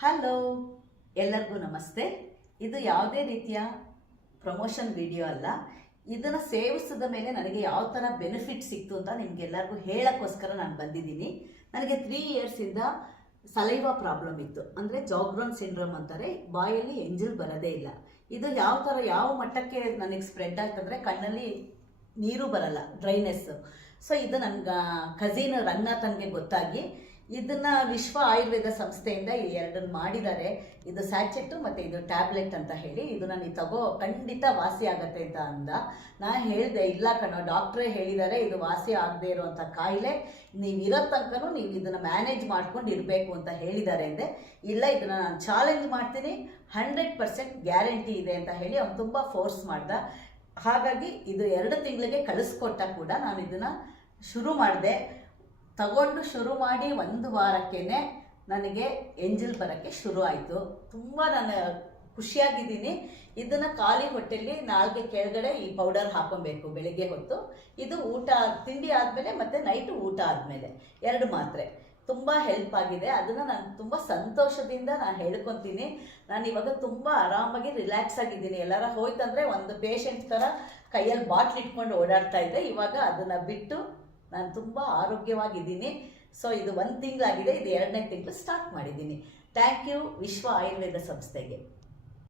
Hello, ಎಲ್ಲರಿಗೂ ನಮಸ್ತೆ. ಇದು ಯಾವುದೇ ರೀತಿಯ ಪ್ರಮೋಷನ್ ವಿಡಿಯೋ ಅಲ್ಲ. ಇದನ್ನು ಸೇವಿಸಿದ ಮೇಲೆ ನನಗೆ ಯಾವ ಥರ ಬೆನಿಫಿಟ್ ಸಿಕ್ತು ಅಂತ ನಿಮಗೆಲ್ಲರಿಗೂ ಹೇಳೋಕ್ಕೋಸ್ಕರ ನಾನು ಬಂದಿದ್ದೀನಿ. ನನಗೆ 3 ಇಯರ್ಸಿಂದ ಸಲೈವಾ ಪ್ರಾಬ್ಲಮ್ ಇತ್ತು, ಅಂದರೆ ಜಾಗ್ರೋನ್ ಸಿಂಡ್ರೋಮ್ ಅಂತಾರೆ. ಬಾಯಲ್ಲಿ ಎಂಜಲ್ ಬರೋದೇ ಇಲ್ಲ. ಇದು ಯಾವ ಮಟ್ಟಕ್ಕೆ ನನಗೆ ಸ್ಪ್ರೆಡ್ ಆಗ್ತಂದರೆ ಕಣ್ಣಲ್ಲಿ ನೀರು ಬರಲ್ಲ, ಡ್ರೈನೆಸ್. ಸೊ ಇದು ನನ್ನ ಕಸಿನ್ ರಂಗನಾಥನ್ಗೆ ಗೊತ್ತಾಗಿ ಇದನ್ನು ವಿಶ್ವ ಆಯುರ್ವೇದ ಸಂಸ್ಥೆಯಿಂದ ಈ ಎರಡನ್ನು ಮಾಡಿದ್ದಾರೆ. ಇದು ಸ್ಯಾಚೆಟ್ಟು ಮತ್ತು ಇದು ಟ್ಯಾಬ್ಲೆಟ್ ಅಂತ ಹೇಳಿ. ಇದನ್ನು ನೀವು ತಗೋ, ಖಂಡಿತ ವಾಸಿ ಆಗತ್ತೆ ಅಂತ ಅಂದ. ನಾನು ಹೇಳಿದೆ, ಇಲ್ಲ ಕಣೋ, ಡಾಕ್ಟ್ರೇ ಹೇಳಿದ್ದಾರೆ ಇದು ವಾಸಿ ಆಗದೆ ಇರೋವಂಥ ಕಾಯಿಲೆ, ನೀವು ಇರೋ ತನಕನೂ ನೀವು ಇದನ್ನು ಮ್ಯಾನೇಜ್ ಮಾಡ್ಕೊಂಡು ಇರಬೇಕು ಅಂತ ಹೇಳಿದ್ದಾರೆ ಅಂದೆ. ಇಲ್ಲ, ಇದನ್ನು ನಾನು ಚಾಲೆಂಜ್ ಮಾಡ್ತೀನಿ, 100% ಗ್ಯಾರಂಟಿ ಇದೆ ಅಂತ ಹೇಳಿ ಅವ್ನು ತುಂಬ ಫೋರ್ಸ್ ಮಾಡ್ದ. ಹಾಗಾಗಿ ಇದು 2 ತಿಂಗಳಿಗೆ ಕಳಿಸ್ಕೊಟ್ಟ ಕೂಡ ನಾನು ಇದನ್ನು ಶುರು ಮಾಡಿದೆ. ತಗೊಂಡು ಶುರು ಮಾಡಿ 1 ವಾರಕ್ಕೇ ನನಗೆ ಎಂಜಲ್ ಬರೋಕ್ಕೆ ಶುರು ಆಯಿತು. ತುಂಬ ನಾನು ಖುಷಿಯಾಗಿದ್ದೀನಿ. ಇದನ್ನು ಖಾಲಿ ಹೊಟ್ಟೆಯಲ್ಲಿ ನಾಲ್ಗೆ ಕೆಳಗಡೆ ಈ ಪೌಡರ್ ಹಾಕೊಬೇಕು ಬೆಳಿಗ್ಗೆ ಹೊತ್ತು. ಇದು ತಿಂಡಿ ಆದಮೇಲೆ ಮತ್ತು ನೈಟು ಊಟ ಆದಮೇಲೆ 2 ಮಾತ್ರೆ. ತುಂಬ ಹೆಲ್ಪ್ ಆಗಿದೆ. ಅದನ್ನು ನಾನು ತುಂಬ ಸಂತೋಷದಿಂದ ನಾನು ಹೇಳ್ಕೊತೀನಿ. ನಾನು ಇವಾಗ ತುಂಬ ಆರಾಮಾಗಿ ರಿಲ್ಯಾಕ್ಸ್ ಆಗಿದ್ದೀನಿ. ಎಲ್ಲರ ಹೋಯ್ತಂದರೆ ಒಂದು ಪೇಷಂಟ್ ಥರ ಕೈಯಲ್ಲಿ ಬಾಟ್ಲ್ ಇಟ್ಕೊಂಡು ಓಡಾಡ್ತಾ ಇದ್ದೆ. ಇವಾಗ ಅದನ್ನು ಬಿಟ್ಟು ನಾನು ತುಂಬ ಆರೋಗ್ಯವಾಗಿದ್ದೀನಿ. ಸೊ ಇದು 1 ತಿಂಗಳಾಗಿದೆ, ಇದು 2ನೇ ತಿಂಗಳು ಸ್ಟಾರ್ಟ್ ಮಾಡಿದ್ದೀನಿ. ಥ್ಯಾಂಕ್ ಯು ವಿಶ್ವ ಆಯುರ್ವೇದ ಸಂಸ್ಥೆಗೆ.